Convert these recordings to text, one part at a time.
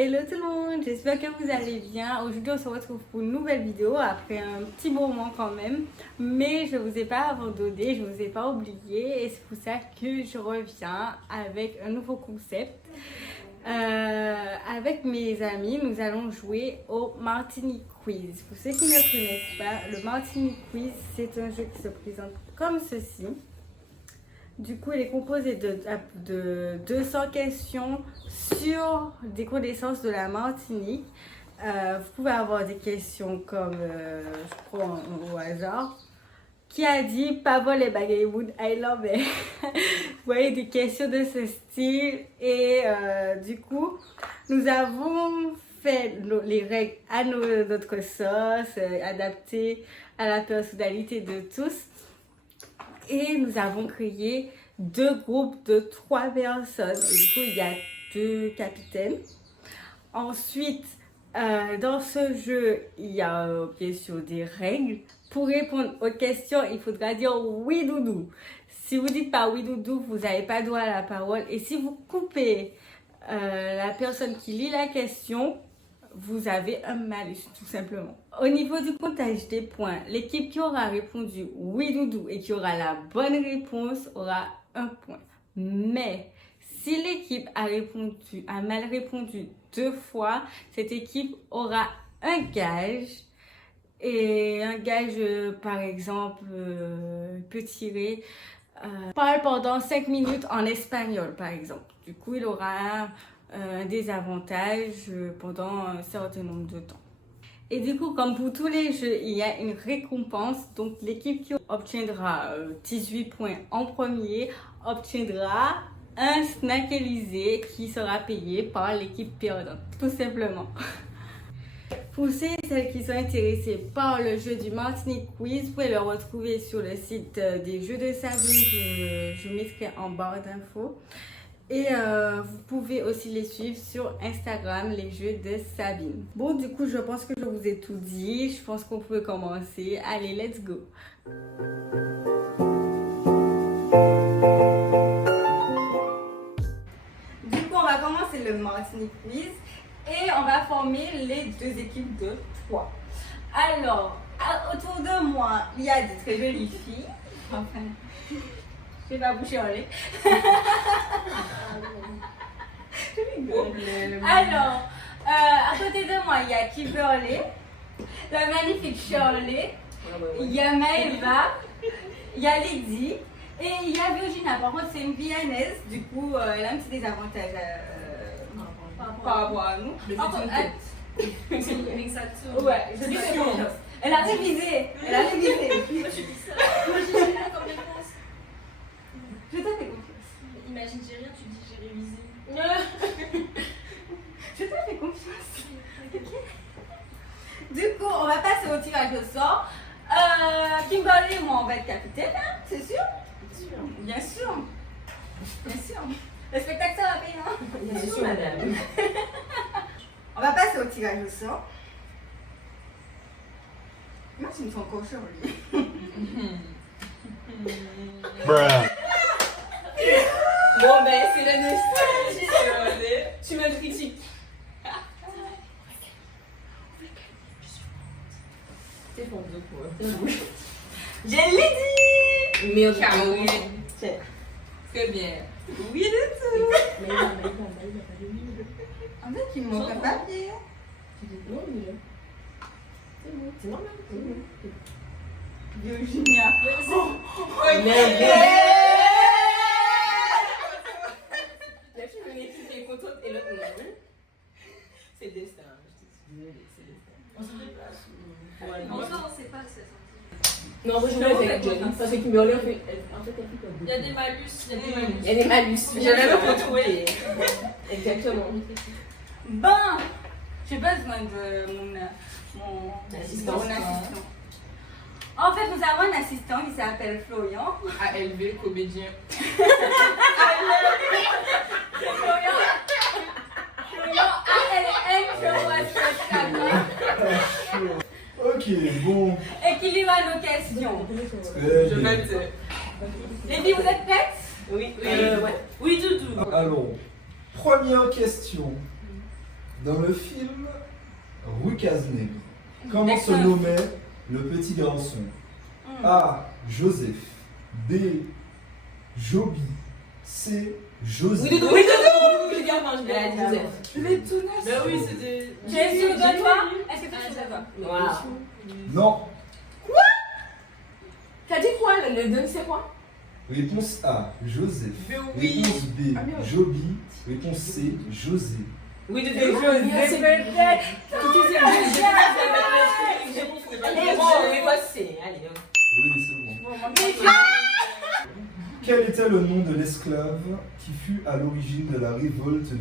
Hello tout le monde, j'espère que vous allez bien. Aujourd'hui on se retrouve pour une nouvelle vidéo après un petit moment quand même. Mais je ne vous ai pas abandonné, je ne vous ai pas oublié et c'est pour ça que je reviens avec un nouveau concept. Avec mes amis, nous allons jouer au Martini Quiz. Pour ceux qui ne connaissent pas, le Martini Quiz c'est un jeu qui se présente comme ceci. Du coup, il est composé de 200 questions sur des connaissances de la Martinique. Vous pouvez avoir des questions comme, je crois au hasard, qui a dit pas vol les bagailles wood, I love it. Vous voyez, des questions de ce style. Et du coup, nous avons fait les règles à notre sauce, adaptées à la personnalité de tous. Et nous avons créé 2 groupes de 3 personnes. Et du coup, il y a 2 capitaines. Ensuite, dans ce jeu, il y a bien sûr des règles. Pour répondre aux questions, il faudra dire oui doudou. Si vous dites pas oui doudou, vous n'avez pas droit à la parole. Et si vous coupez la personne qui lit la question, vous avez un malus, tout simplement. Au niveau du comptage des points, l'équipe qui aura répondu oui doudou et qui aura la bonne réponse aura 1 point. Mais si l'équipe a mal répondu 2 fois, cette équipe aura un gage. Et un gage, par exemple, peut tirer parle pendant 5 minutes en espagnol, par exemple. Du coup, il aura un désavantage pendant un certain nombre de temps. Et du coup, comme pour tous les jeux, il y a une récompense. Donc, l'équipe qui obtiendra 18 points en premier obtiendra un snack Élysée qui sera payé par l'équipe perdante, tout simplement. Pour celles qui sont intéressées par le jeu du Martini Quiz, vous pouvez le retrouver sur le site des Jeux de Sabine que je mettrai en barre d'infos. Et vous pouvez aussi les suivre sur Instagram, les Jeux de Sabine. Bon, du coup, je pense que je vous ai tout dit. Je pense qu'on peut commencer. Allez, let's go! Du coup, on va commencer le Martini Quiz. Et on va former les 2 équipes de 3. Alors, autour de moi, il y a des très jolies filles. Enfin, je vais pas boucher en lait. Alors, à côté de moi, il y a Kimberly, la magnifique Shirley, il y a Maëva, il y a Lydie et il y a Virginia. Par contre, c'est une Guyanaise, du coup, elle a un petit désavantage par rapport à nous. Ouais, je dis confiance. Elle a révisé. Elle a révisé. Moi, je dis ça. Moi, j'ai rien comme réponse. Je te fais confiance. Imagine, j'ai rien, tu dis j'ai révisé. Je te fais confiance. Okay. Du coup, on va passer au tirage au sort. Kimberly et moi, on va être capitaine, hein, c'est sûr? Bien sûr. Bien sûr. Le spectacle, ça va payer, hein? Bien sûr, madame. On va passer au tirage au sort. Moi, je me sens cochon, lui. Bon, ben, c'est la nostalgie. Tu me critiques. C'est bon, de quoi? Je l'ai dit! Mais Très bien. Oui, de tout. Mais non, mais pas de oui. En fait, il me manque un papier. Non, mais c'est normal. Virginia. La fille de l'équipe est contente et l'autre non. C'est le destin. Je te suis désolée, c'est le destin. On se déplace. Ouais, On sait pas que c'est ça. non, moi je me lève avec Johnny. Parce que Kimberly, en fait, elle fait comme Il y a des malus. Il y a des malus. J'ai même retrouvé. Exactement. Bon, j'ai besoin de mon assistant. En fait, nous avons un assistant qui s'appelle Florian. ALV, comédien. Florian ALN, je vois sur Instagram. Ok, bon. Et qui lui va nos questions. Très Je bien. vais te... Les filles, vous êtes prêtes? Oui. Ouais. Oui, Doudou. Alors, première question. Dans le film Rue Cazeneuve, comment se nommait le petit garçon? A. Joseph. B. Joby. C. Joseph. Oui, Doudou, le gars mange bien. Joseph. Les tout neufs. Bah oui, c'était. J'ai sûr de toi. Est-ce que tu es sûr de toi? Waouh. Non. T'as dit quoi? Le donne, c'est quoi? Réponse A. Joseph. Oui. Réponse B. Joby. Réponse C. José. Oui, Doudou. José peut-être. Mais quoi, c'est? Allez, Oui, c'est bon. Quel était le nom de l'esclave qui fut à l'origine de la révolte du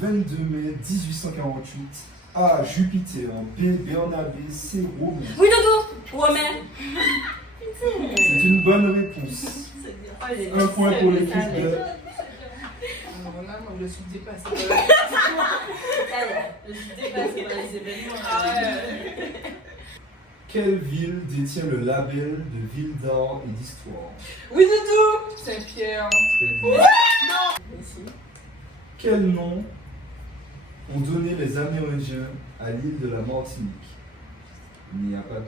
22 mai 1848? A. Jupiter. B. Bernabé. C. Romain. Oui, Doudou. Romain. C'est une bonne réponse. Un point pour l'équipe de... Voilà, non, je suis dépassée. Je suis dépassée par les événements. Quelle ville détient le label de ville d'art et d'histoire? Oui, Doudou. Saint-Pierre. Quel nom ont donné les Amérindiens à l'île de la Martinique? Il n'y a pas de...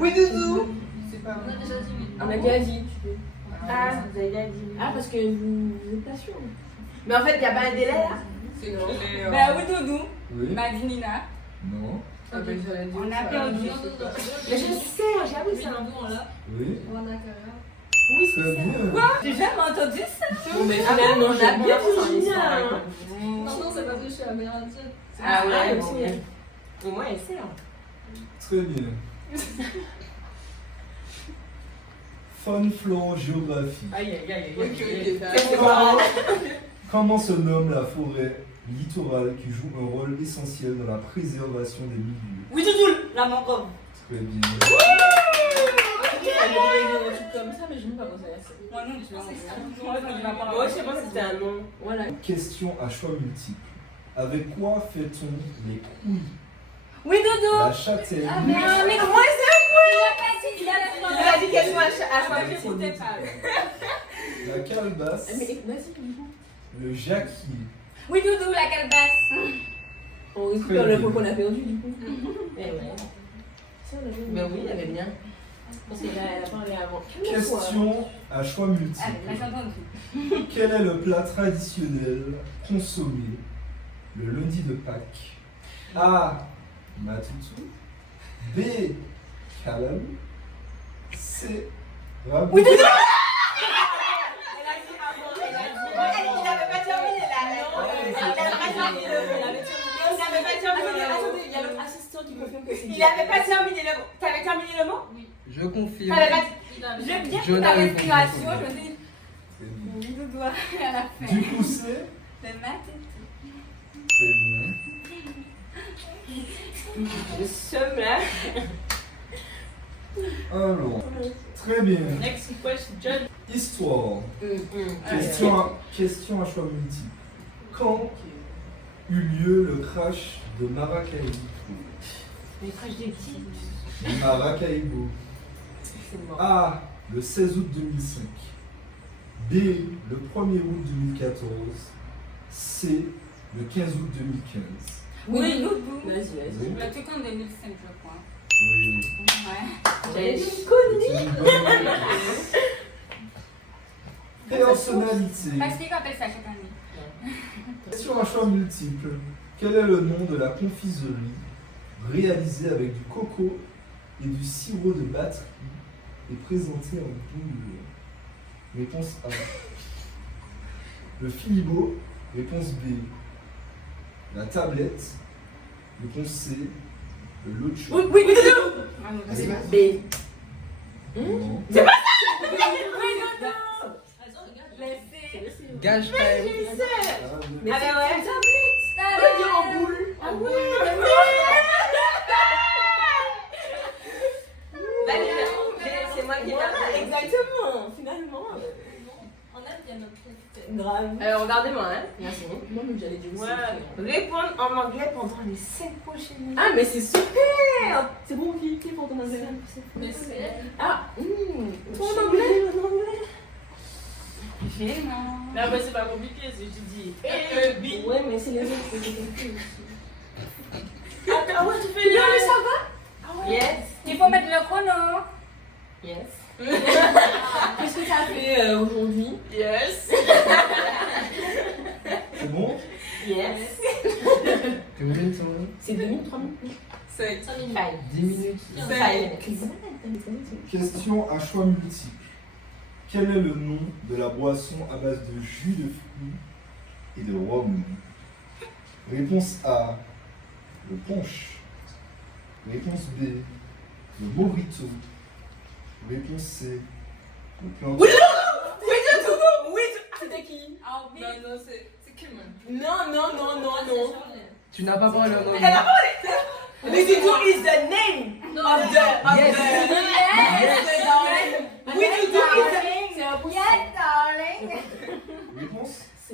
Oui, Doudou. On a déjà dit, mais. On a déjà dit. Ah, vous avez déjà dit. Ah, parce que vous n'êtes pas sûr. Mais en fait, il n'y a pas un délai là? C'est non. Bah oui, Doudou. Oui? Madinina. Non? Ah, ben, j'allais dire On a ça. perdu. Mais je sais, j'avoue Oui, ça. Doudou, on l'a. Oui? On a carré. Oui, Très bien. J'ai jamais entendu ça. Bon, mais finalement, on a bien fini. Non, non, c'est parce que je suis amérindienne. Ah ouais, bon. Au moins, elle sait. Très bien. Fun Flore Géographie. Aïe, aïe, aïe. Ok, C'est marrant. Comment se nomme la forêt littorale qui joue un rôle essentiel dans la préservation des milieux? Oui, Doudou. La mangrove. Très bien. Elle me dit des trucs comme ça, mais je ne sais pas penser à ça. Moi non, tu vois. Moi, je sais pas si c'était un nom. Voilà. Question à choix multiples. Avec quoi fait-on les couilles? Oui, Doudou. La châtaigne, Mais comment c'est? Il a dit question à choix multiples. la calebasse, Mais vas-y, le jacquier. Oui, Doudou, la calebasse. on récupère le pot qu'on a perdu du coup. Eh ouais. Mais oui, elle avait bien. Parce qu'elle a parlé avant. Question à choix Allez, multiples. là, j'ai entendu. Quel est le plat traditionnel consommé le lundi de Pâques? A. Matutu. B. Kalam. C. Rabout. Oui, Doudou. Il n'avait pas terminé Attendez, il y a l'autre assistant qui confirme que c'est. Il n'avait pas terminé le mot. T'avais terminé le mot? Je confirme. T'avais pas... J'aime bien Je ta n'avais pas respiration. compris. Je me dis, oui, Doudou, à la fin. Du coup, c'est Le matin. très bien. Le seum là. Alors, très bien. Next question. Histoire. Question à choix multiples. Quand eut lieu le crash de Maracaibo? Le crash des petits. De Maracaibo. C'est mort. A. Le 16 août 2005. B. Le 1er août 2014. C. Le 15 août 2015. Oui, Doudou. Vas-y, vas-y. Oui. Le truc en 2005, je crois. Oui. Ouais. J'avais C'est une bonne réponse. Personnalité. Parce qu'ils appellent ça chaque année. Question à choix multiples. Quel est le nom de la confiserie réalisée avec du coco et du sirop de batterie et présentée en boule? Réponse A. Le filibo. Réponse B. La tablette. Réponse C. Le locho. Oui, oui, Doudou. Ah, non, Allez, c'est- B. Non. Oui, Doudou. Laissez. Gage time. Ah, Mais Ah, c'est bah ouais. une tablette. On peut dire en boule. Ah ouais. C'est moi qui ai Voilà, parlé. exactement. Finalement. En Inde, il y a notre professeur. Grave. Regardez-moi, hein. Merci. Moi, mais j'allais dire aussi. Répondre en anglais pendant les 5 prochaines minutes. Ah, mais c'est super. C'est bon, qui pendant un Mais c'est. Ah, toi, Gênant. Mais après, c'est pas compliqué, c'est tu dis E-E-B. Ouais, mais c'est les autres qui sont aussi. Ah ouais, tu fais bien, mais ça va? Yes. Il faut mettre le chrono. Yes. Qu'est-ce que tu as fait aujourd'hui? Yes. C'est bon? Yes. Combien de temps? C'est 2 minutes, 3 minutes? 5. 5 minutes. 10 minutes. 5. Question à choix multiples. Quel est le nom de la boisson à base de jus de fruits et de rhum? Réponse A, le punch. Réponse B, le mojito. Réponse C, le plantain. C'était qui? Ah oui. Non, non, c'est Kimon. Non, non, non, non, non. Tu n'as pas parlé en anglais. Elle a parlé. Widudu is the name Non, of the. Yes. Widudu is the. C'est impossible. Yes, darling. Réponse C.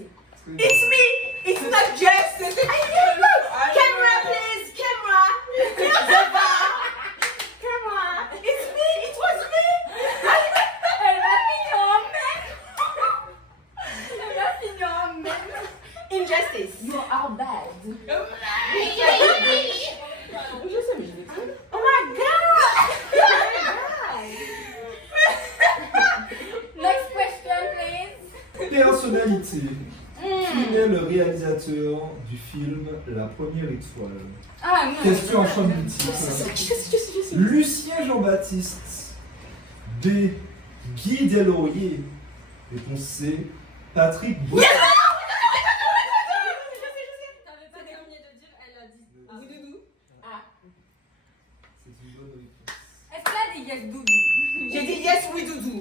It's me. It's not just. Camera, please. Camera. Camera. It's me. It was me. Elle m'a fini en même. Elle m'a fini en même. Injustice. You are bad. Je sais, mais je l'ai trouvé. Oh my god. Next question, please. personnalité. Qui est le réalisateur du film La Première Étoile? Ah non. Question à choix multiples. Lucien Jean-Baptiste. B. Guy Deslauriers. Réponse C. Patrick Bois. T'avais pas terminé de dire, elle a dit. Widoudou. C'est une bonne réponse. Est-ce qu'elle a des yes doudou? J'ai dit yes, oui, doudou.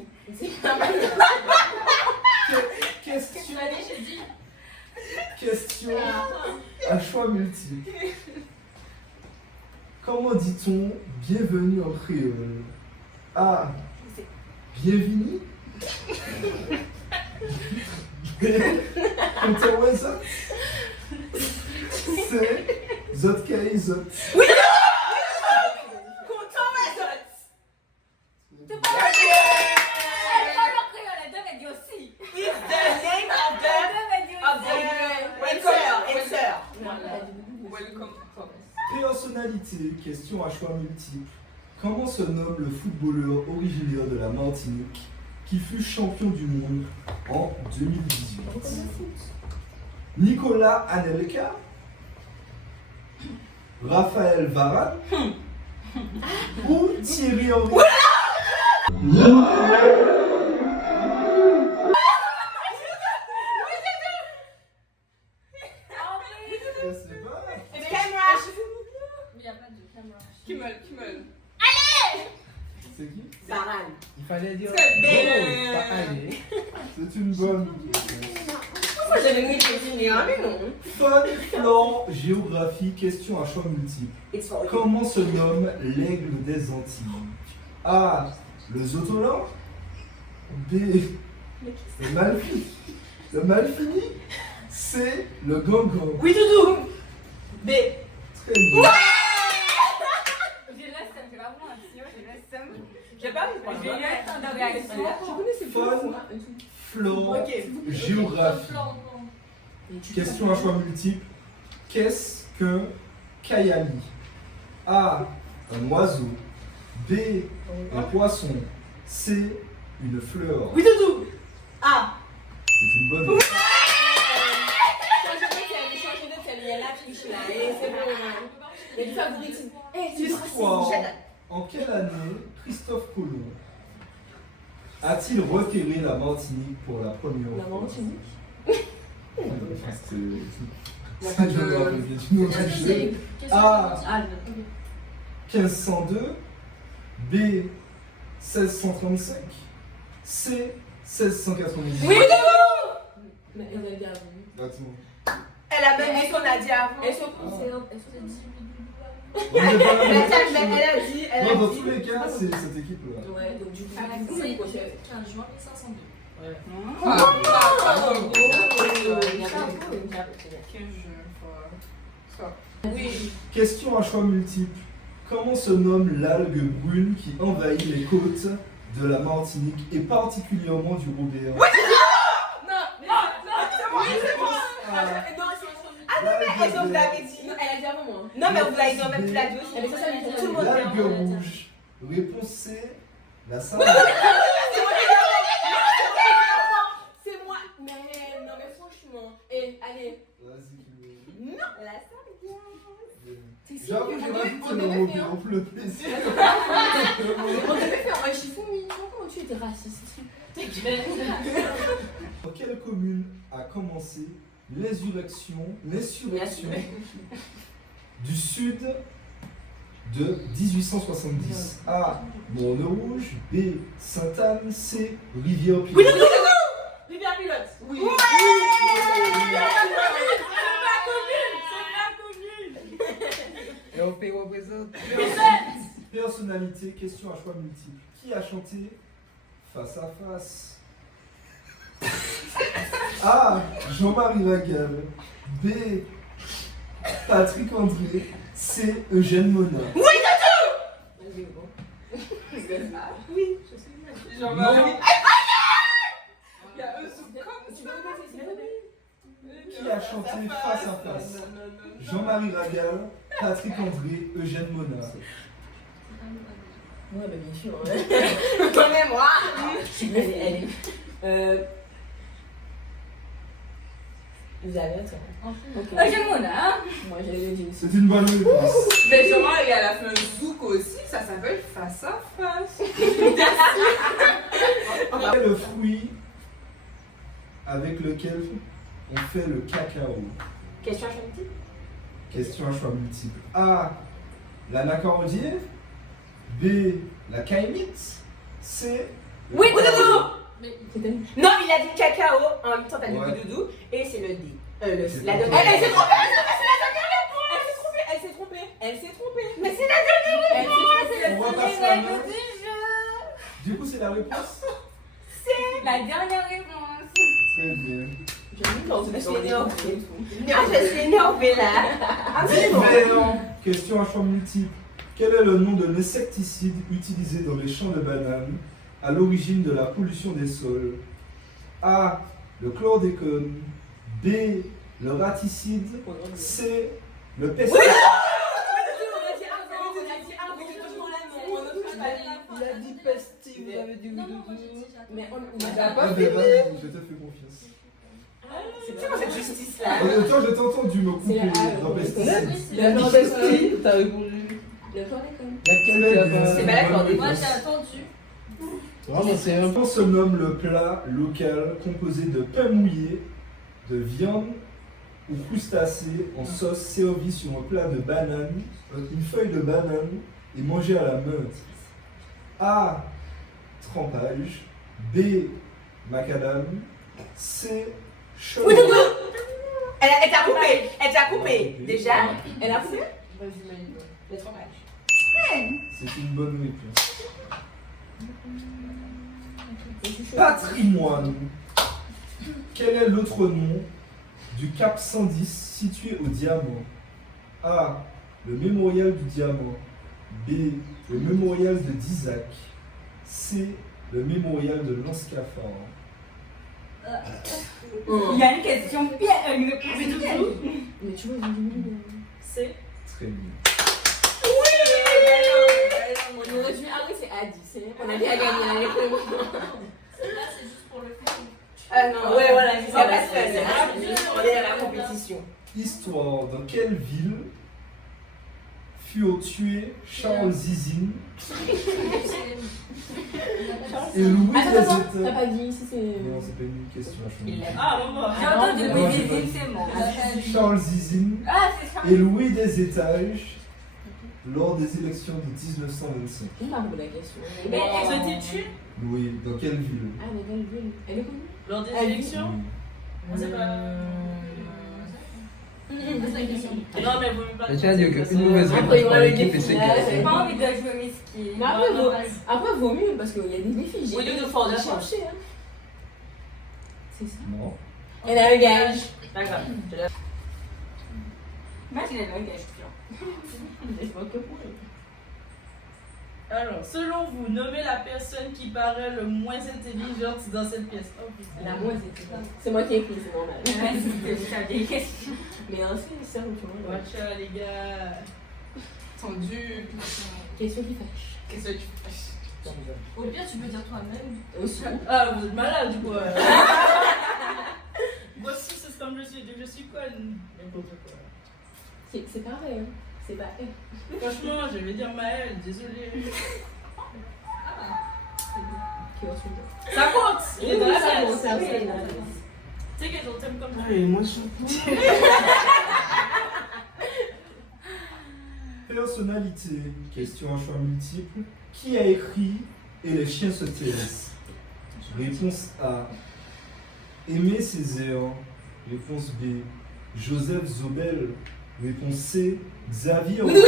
Question, J'ai dit. question à choix multiples. Comment dit-on bienvenue en créole? A. Bienvenue. B. Interwezot. C. Zotkaï Zot. Content resort. Elle parle en créole, elle devait dire aussi. It's the name of Elle the. devait dire Of aussi. the. Answer. Welcome, Thomas. Personnalité, question à choix multiples. Comment se nomme le footballeur originaire de la Martinique qui fut champion du monde en 2018? Nicolas Anelka, Raphaël Varane ou Thierry Henry? Je sais pas. Camera. Mais il n'y a pas de caméra. Kimmel. C'est qui? Baran. Il fallait dire. C'est Oh, pas aller. C'est une bonne réponse. Pourquoi j'avais mis le hein, mais non. Fun, flore, géographie, question à choix multiples. It's for you. Comment se nomme l'aigle des Antilles? A. Le zotolan. B. Le malfini. Le malfini. C. Le gangan. Oui, doudou. B. Très bien. J'ai le seum, je vais pas vous mentir, j'ai le seum. J'ai pas vu. J'ai eu un temps de réaction. Je connais ces Fun, flore, géographie. Question à choix multiples. Qu'est-ce qu'un kayali? A. Un oiseau. B. Un poisson. C. Une fleur. Oui, doudou. A. C'est une bonne réponse. Changer de thème, il y a la triche là. Et c'est bon. Il y a du favoritisme. Histoire. En quelle année Christophe Colomb a-t-il requéré la Martinique pour la première La fois? Martinique. Enfin, c'est je me rappelle bien du nom du jeu. A. 1502. B. 1635. C. 1698. Oui, doudou. Mais elle a dit avant. Attends. Elle a même dit qu'on a dit avant. Elles sont concernées. On est pas là, Mais elle a dit. Elle a non, dans dit. tous les cas, c'est cette équipe-là. Ouais, donc du coup, C'est 15 juin 1502. Ouais. Oui. Question à choix multiples. Comment se nomme l'algue brune qui envahit les côtes de la Martinique et particulièrement du Robert? Est-ce que vous l'avez dit? Non, elle a dit avant moi. Non, mais vous l'avez dit en même, tu l'as dit aussi. Mais ça, ça veut dire tout le monde. L'algue rouge. Réponse C. La salade. C'est moi. Mais non, mais franchement. Et allez. Vas-y. Non, la salle. C'est sûr. J'avoue, j'ai pas On vu devait le faire. mot pour le plaisir. On devait faire un chiffon, mais comment tu étais raciste? Dans quelle commune a commencé l'insurrection du sud de 1870? A. Mont-le-Rouge. B. Sainte-Anne. C. Rivière-Pilote. Rivière Pilote. Oui. Et on fait représenter. Personnalité, question à choix multiples. Qui a chanté Face à face? A. Jean-Marie Ragal. B. Patrick André. C. Eugène Mona. Oui, je sais. Jean-Marie. Il y a eux sous Tu veux répéter, s'il te plaît? Qui a chanté Face à face? Jean-Marie Ragal, Patrick André, Eugène Mona. Ouais, bah bien sûr. Connais-moi. Elle est. Vous avez un terrain. Ok. J'aime mon âme. Moi, j'avais dit aussi. C'est une bonne réponse. Mais Jean-Marie, elle a fait un zouk aussi, ça s'appelle face à face. Quel est le fruit avec lequel on fait le cacao? Question à choix multiple. Question à choix multiples. A. L'anacardier. B. La caïmite. C. le Oui, cacao. doudou. C'était. Non, il a dit cacao, en même temps t'as dit Ouais. doudou, et c'est le D. C'est La le dernière. D. Elle s'est trompée, elle s'est trompée. Elle s'est trompée. Mais c'est la Elle s'est trompée. On va passer la main. Du coup, c'est la réponse. La dernière réponse. Très bien. Je suis énervée. Ah, je suis énervée là. Différent. Question à choix multiples. Quel est le nom de l'insecticide utilisé dans les champs de bananes à l'origine de la pollution des sols? A. Le chlordécone. B. Le raticide. C. Le pesticide. Il a dit pestif, vous avez dit Non, non, moi doudou. j'ai dit j'attends. Mais on Il a a Ah, pas ben, fait. vas-y, je te fais confiance. C'est quoi cette justice là? Toi, je t'ai entendu me couper C'est la A, dans oui. pesticide. Oui, c'est Il a dit pestif, t'as répondu. Le chlordécone. Laquelle qui a pas. C'est pas la chlordécone. Moi j'ai attendu. Vraiment, c'est un peu. Comment se nomme le plat local composé de pain mouillé, de viande ou crustacés en sauce servi sur un plat de banane, une feuille de banane et mangé à la menthe? A. Trempage. B. Macadam. C. Chaud. Oui, doudou. Elle t'a coupé, elle t'a coupé. Déjà? Elle a coupé. Vas-y, Maïva. Le fromage. C'est une bonne réponse. Patrimoine. Quel est l'autre nom du Cap 110 situé au Diamant? A. Le mémorial du Diamant. B. Le mémorial de Dizac. C. Le mémorial de l'Anscafard. Il y a une question piège. Une réponse piège. Mais tu vois, ils ont dit C'est. Très bien. on aurait dû. Ah oui, c'est à 10. On a bien gagné la réponse. Là c'est juste pour le film. Ah non, ouais, voilà, c'est ça, parce que Ouais, on est à la compétition. Histoire. Dans quelle ville furent tués Charles Zizine et Louis Attends, des t'as États? pas dit si c'est. Non, c'est pas une question. Ah, bon, J'ai entendu non, Louis j'ai pas Zizine, dit. c'est mort. Charles Zizine Ah, c'est ça. et Louis des Étages lors des élections de 1925. Je m'en rappelle la question. Mais elle elle se tue Louis, dans quelle ville? Ah, mais quelle ville? Elle est connue? lors des Elle dit- élections? Oui. C'est pas. Pose la question. Non, mais vous me Mais tu as dit qu'une mauvaise Après, réponse ils par vont le l'équipe et c'est définir. J'ai gagné. pas envie de jouer risqué. Mais après, vaut mieux parce qu'il y a des défis. J'ai Oui, nous, nous, faut en j'ai avoir. cherché. Hein. C'est ça. Non. Elle a un gage. D'accord. Moi, je l'ai le gage. Laisse-moi que pour elle. Alors, selon vous, nommez la personne qui paraît le moins intelligente dans cette pièce. Oh, putain. La moins intelligente. C'est moi qui ai écrit, c'est normal. Vas-y, des questions. Mais ensuite, c'est ça, tu vois. Watch out, les gars. Tendu. Question qui fâche. Qu'est-ce que tu fais? Au pire, tu peux dire toi-même. Aussi. Ah, vous êtes malade, quoi. Voici, c'est comme je suis. Je suis conne. N'importe quoi. C'est pareil, hein. C'est pas elle. Franchement, je vais dire Maëlle, désolé. Qui va se Ça compte. Il est dans la Ça pièce. compte, ça, Oui. c'est dans la pièce. Tu sais qu'ils ont thème comme ça. Ah, et moi, je Personnalité. Question à choix multiples. Qui a écrit Et les chiens se taisent? Réponse A. Aimé Césaire. Réponse B. Joseph Zobel. Réponse C. Xavier. Non, non, non, non,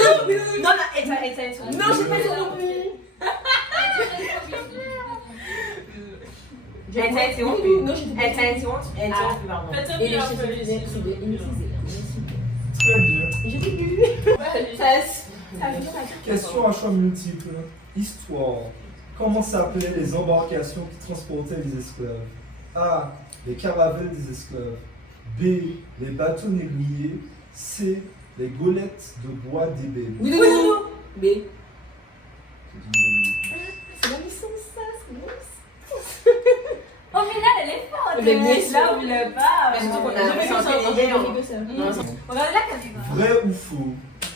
j'ai pas interrompu. J'ai été interrompue. Non, j'ai Elle t'a interrompu, pardon. Faites un Et les peu un chefs peu de ici. c'est de inutilisé. Très bien. J'ai dit plus. Question à choix multiples. Histoire. Comment s'appelaient les embarcations qui transportaient les esclaves? A. Les caravelles des esclaves. B. Les bateaux négriers. C. Les golettes de bois d'ébène. Oui, oui, oui. B. C'est une bonne réponse. C'est la licence, ça. C'est la licence. Au final, elle est forte. Mais bien sûr. Là, on voulait pas. Mais surtout qu'on a J'ai fait comme ça, ressenti on hier. a fait ça. Regarde la caméra. Vrai ou faux?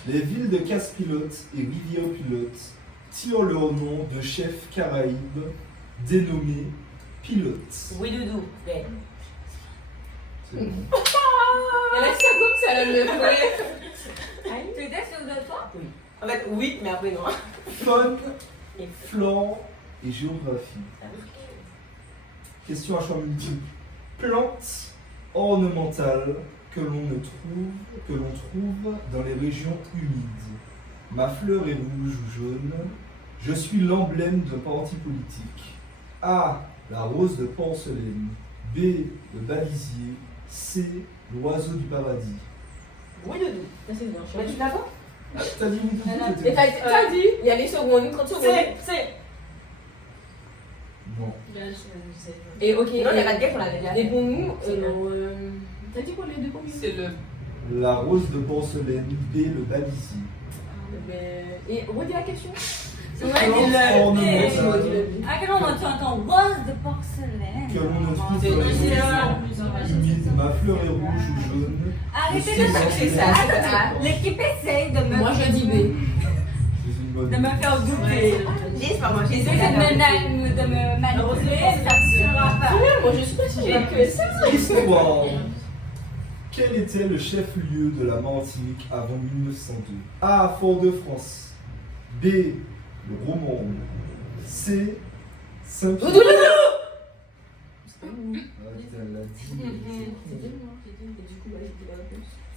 Les villes de Casse-Pilote et Rivière-Pilote tirent leur nom de chefs caraïbes dénommés pilotes. Oui, Doudou. Ouais. C'est bon. Elle a ça comme ça, elle le fait. Tu étais sûre de toi? En fait, oui, mais après, non. Faune, flore et géographie. Question à choix multiples. Plantes ornementales que l'on trouve dans les régions humides. Ma fleur est rouge ou jaune. Je suis l'emblème d'un parti politique. A. La rose de porcelaine. B. Le balisier. C. L'oiseau du paradis. Oui, Doudou. Ça, c'est bien. Mais tu l'as pas? T'as dit oui, Elle a- tout, Et t'as dit, il y a les secondes, 30 secondes. C'est. Non. Et ok. Non, il n'y a pas de guerre, on l'avait déjà. Et pour nous, C'est bien. t'as dit quoi les deux combien? C'est le. La rose de porcelaine. B. Le balisier. Et redis la question. Ouais, Plantes dis-le. ornementales À quel moment tu entends rose de porcelaine? que l'on ne trouve C'est dans les une régions humides. Ma fleur est rouge ou jaune. Arrêtez Je de suis chercher ça. l'emblème- Attends, l'équipe essaye de me. Moi, je dis B. C'est une bonne De me faire douter. J'ai, c'est pas moi, j'ai Essaye de me manipuler, ça ne sera pas. Moi, je suis pas sûre que ça. Histoire. Quel était le chef-lieu de la Martinique avant 1902? A. Fort-de-France. B. Le Romand. C. Saint-Pierre. Ah, putain, elle l'a dit.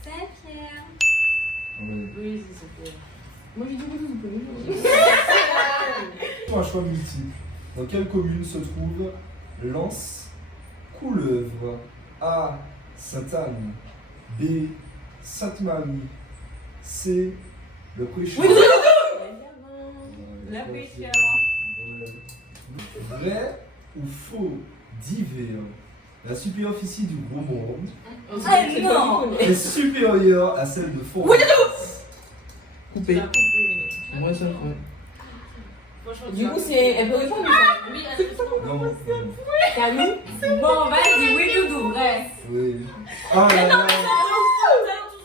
Saint-Pierre. Ah ouais. Oui, c'est ça. Moi, j'ai dit oui, Un choix multiple. Dans quelle commune se trouve Lens Couleuvre? A. Sainte-Anne. B. Sainte-Marie. C. Le Prêcheur. La pêcheur. Vrai ou faux? Divers. La superficie du Gros Monde Ah non! est supérieure à celle de Fort. Coupé. Moi, ça, ouais. Du coup, c'est. Elle peut répondre, mais Oui, Non. Camille. Bon, vas-y, oui, Doudou, vrai. Oui. Ah là là.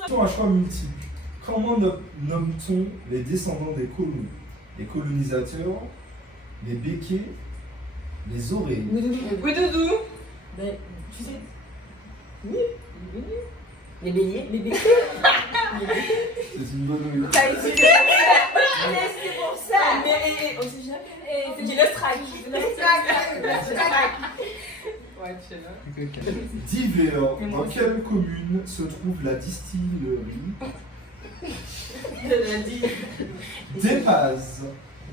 Un choix multiple. Comment nomme-t-on les descendants des colons? Les colonisateurs, les béquets, les oreilles. Oui, Doudou. Ben, tu sais. Oui, Les béliers. les béquets. C'est une bonne réponse. T'as utilisé c'est pour ça. Mais on sait jamais. Et Dis le strike. Ouais, tu sais là. Ok, ok. Divers. Dans quelle commune se trouve la distillerie Je l'ai dit. des Pazes?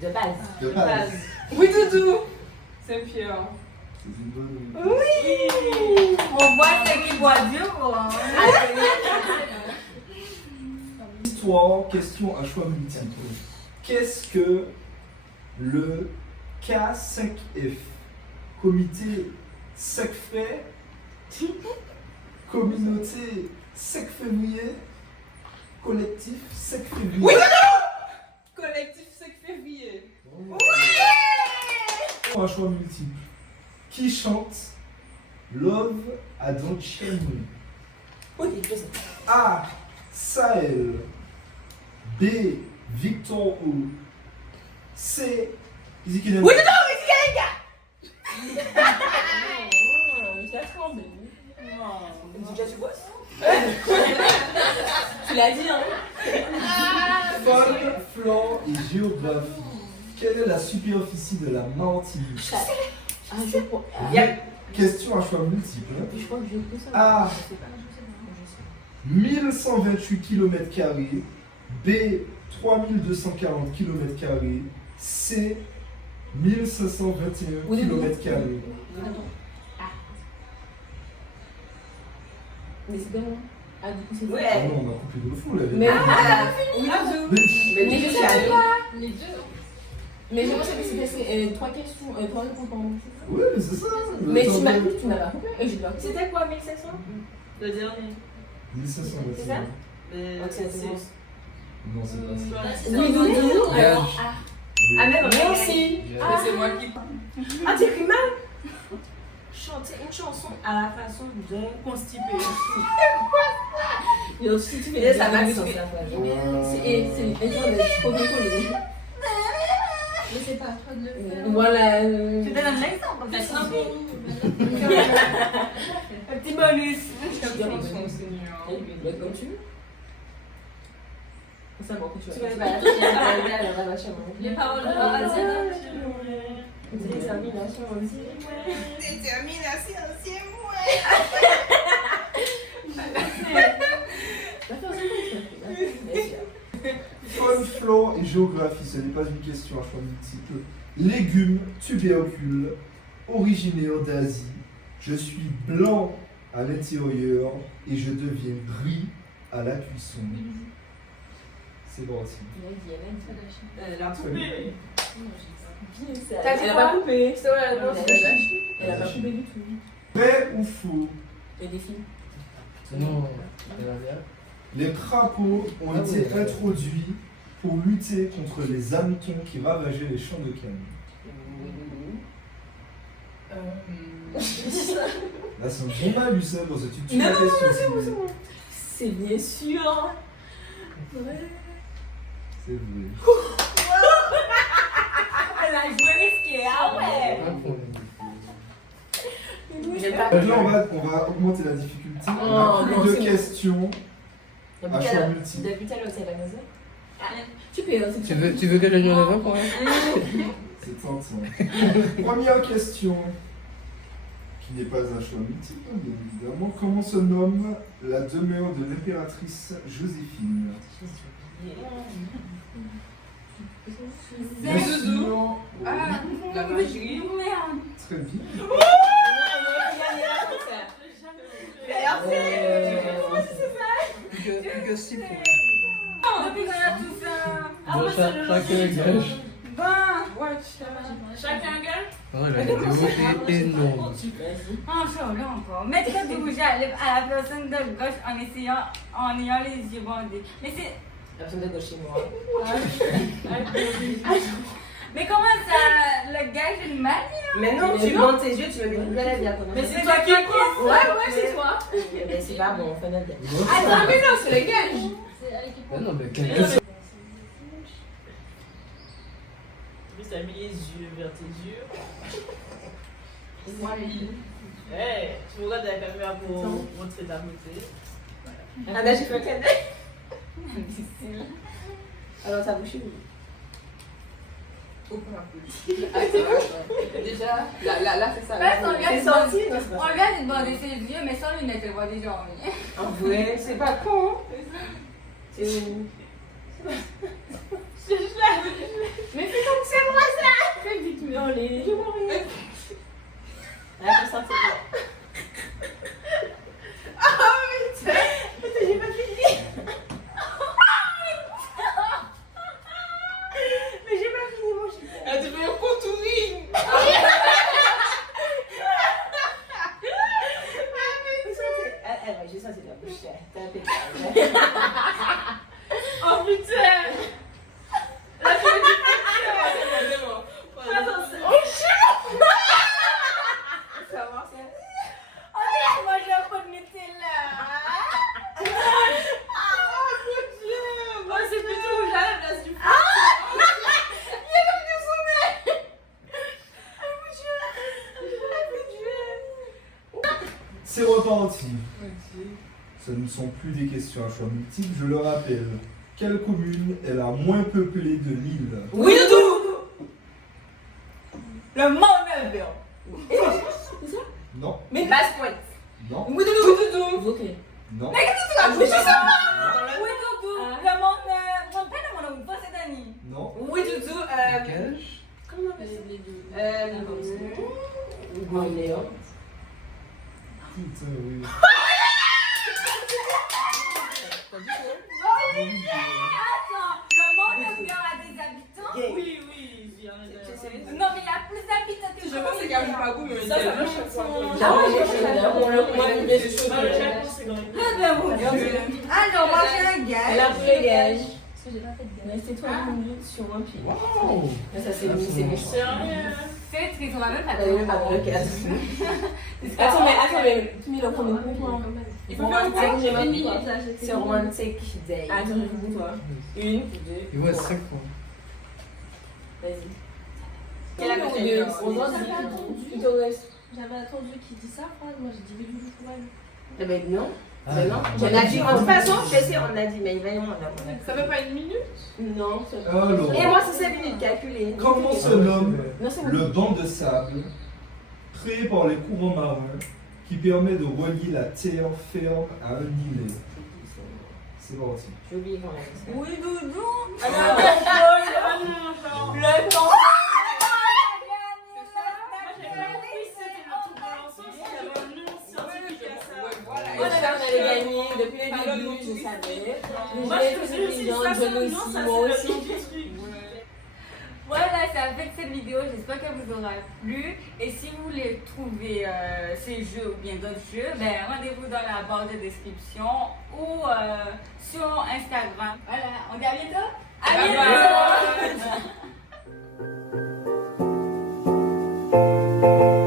De base. De Pazes. Oui, Doudou. Saint-Pierre. C'est une bonne réponse. on voit ce qui boit dur. Hein. Histoire, question à choix multiple. Qu'est-ce que le K5F, comité sec-fait, communauté sec-février, collectif sec-février. Oui, collectif sec février. Un choix multiple. Qui chante Love I Don't Shame Me? A. Sahel. B. Victor O. C. Izzy Kenen. Oui, Déjà, tu bosses? Tu l'as dit, hein? Faune, flore et géographie. Quelle est la superficie de la Martinique? Ah, je crois. Question à choix multiple. Je crois que je peux ça. A. Je sais pas. 1128 km². B. 3240 km². C. 1521 km². Mais c'est bien. Ah, du coup, c'est Ouais. Ah non, on a coupé de fou là. Mais Mais je je sais savais pas. Les deux. Mais je pensais que c'était 3 questions, 3 réponses en même. Oui, c'est ça. Mais tu m'as dit. dit, tu m'as pas coupé. Et j'ai pas. C'était quoi, 1500? Le dernier. 1500, C'est ça? Mais c'est- Non, c'est pas ça. Oui, Doudou. Alors, Ah, même moi aussi. Mais c'est moi qui. Ah, t'écris mal? Chanter une chanson à la façon de constipé. Et aussi, tu Et fais ça des va, musiques. C'est le premier collègue. Mais c'est pas à toi de le faire. Voilà. Tu donnes un exemple? Mais sinon, pour- Un petit bonus. Comme tu veux. Ça manque, tu Tu vois. connais pas la chanson? les paroles de Azana. Détermination aussi. Détermination, c'est moi. Faune, flore et géographie, ce n'est pas une question à choix multiple. Légumes, tubercules, originaires d'Asie. Je suis blanc à l'intérieur et je deviens gris à la cuisson. C'est bon aussi. Elle a Très bien. T'as dit Elle a quoi? pas coupé. C'était quoi la réponse? Elle a pas coupé du tout. Vrai ou faux? Et des filles. Non, elle a bien. Les crapauds ont été introduits pour lutter contre les hameçons qui ravageaient les champs de canne. Là, c'est un bon malus, hein, parce que tu tues la Non, question. C'est bien sûr. C'est vrai. Elle a joué risqué, ah ouais! J'aime pas. Donc là, on va augmenter la difficulté. On Oh, a non, plus de c'est- questions à choix multiples. Depuis tout à l'heure, c'est pas comme ça. Tu peux, hein, Tu veux que je lui en avant quand même? C'est tentant. Première question, qui n'est pas un choix multiple, hein, bien évidemment. Comment se nomme la demeure de l'impératrice Joséphine? Bien sûr. Ah, la magie. Merde. Très bien. Que si. Depuis qu'on a tout ça. Chacun gage. Chacun gueule. Oh, la vidéo est énorme. Un chaud là encore. Mettre du rouge à la personne de gauche en ayant les yeux bandés. Mais c'est. La personne de gauche chez moi. Mais comment ça, le gars, j'ai une manie? Mais non, tu montes tes yeux, tu me mets une belle bien. Mais c'est toi qui prends. Ouais, c'est toi. Mais c'est pas bon, on fait notre Attends, mais non, c'est le gage. C'est elle qui Ah non, mais En quelqu'un. plus, t'as mis les yeux vers tes yeux. Moi, les deux. Hey, tu me regardes à la caméra pour montrer ta beauté. Ah là, j'ai fait un clin d'œil. Alors, ça bouge où? Déjà, là c'est ça. Parce qu'on lui a C'est dit sorti? de- Non, c'est pas on lui a dit de bander ses yeux, mais sans lunettes, elle voit déjà en ligne. En vrai, c'est pas con. C'est où? Mais fais comme c'est moi ça. Fais vite, mais on les. Je vois rien. Ah, je sens que c'est j'ai pas fini. Mais j'ai pas fini mon chiffre. Ah, tu Oh putain! La fille du futur! Attends, c'est. Oh Moi j'ai un peu de Nutella. Oh, c'est plutôt rouge à la place du futur! C'est reparti. Ce ne sont plus des questions à choix multiples, je le rappelle. Quelle commune est la moins peuplée de l'île? Oui, tout. Le Mont-Neuf. Non, Mais Basse Pointe. non, Oui, tout. Ok. non. Oui, tout. Oui, Doudou. Le monde. Mon père, mon homme, pas cette année. Non. Oui, tout. Gage. Comment on appelle ça? Léon. Putain, oui. Attends, le monde a des habitants. Oui, oui, il y en a. Non, mais il y a plus d'habitants que Je pense que c'est qu'à pas goût, mais Ça, ça va va chaque fois. Ah ouais, on le C'est chaud. Le Japon, c'est grand. Ah ben mon Dieu. Alors, moi j'ai un gars. Elle a pris le gage. Mais c'est toi qui me dis sur un pied. Wow. Mais ça, c'est méchant. C'est rien. C'est qu'ils sont la même Elle a même pas de casse. Attends, mais tu mets le premier pour toi. Il faut faire Romantique, une minute là. c'est romantique day. Attends, je joue pour toi. Une, deux. Il reste 5 points. Vas-y. Quelle a fait le meilleur? On doit J'avais dire attendu. il te reste. J'avais attendu qu'il dise ça, phrase. Moi, j'ai dit oui, oui, pour elle. Eh ben non. Ah, Ben non. On a dit, de toute façon, je sais, on a dit, mais il va y avoir. Ça fait pas une minute? Non, c'est Alors, Et moi, c'est 5 minutes calculées. comment se nomme Non, c'est le banc de sable créé par les courants marins qui permet de relier la terre ferme à un îlet? C'est parti. J'ai oublié qu'on a dit ça. Oui, Doudou. Le temps. Voilà. Moi, on avait gagné depuis le début, je savais. Moi, je faisais aussi ça, ça, non, ça, c'est le nom du truc. Voilà, c'est avec cette vidéo. J'espère qu'elle vous aura plu. Et si vous voulez trouver ces jeux ou bien d'autres jeux, ben, rendez-vous dans la barre de description ou sur Instagram. Voilà, on dit à bientôt. À Bye bientôt. bye.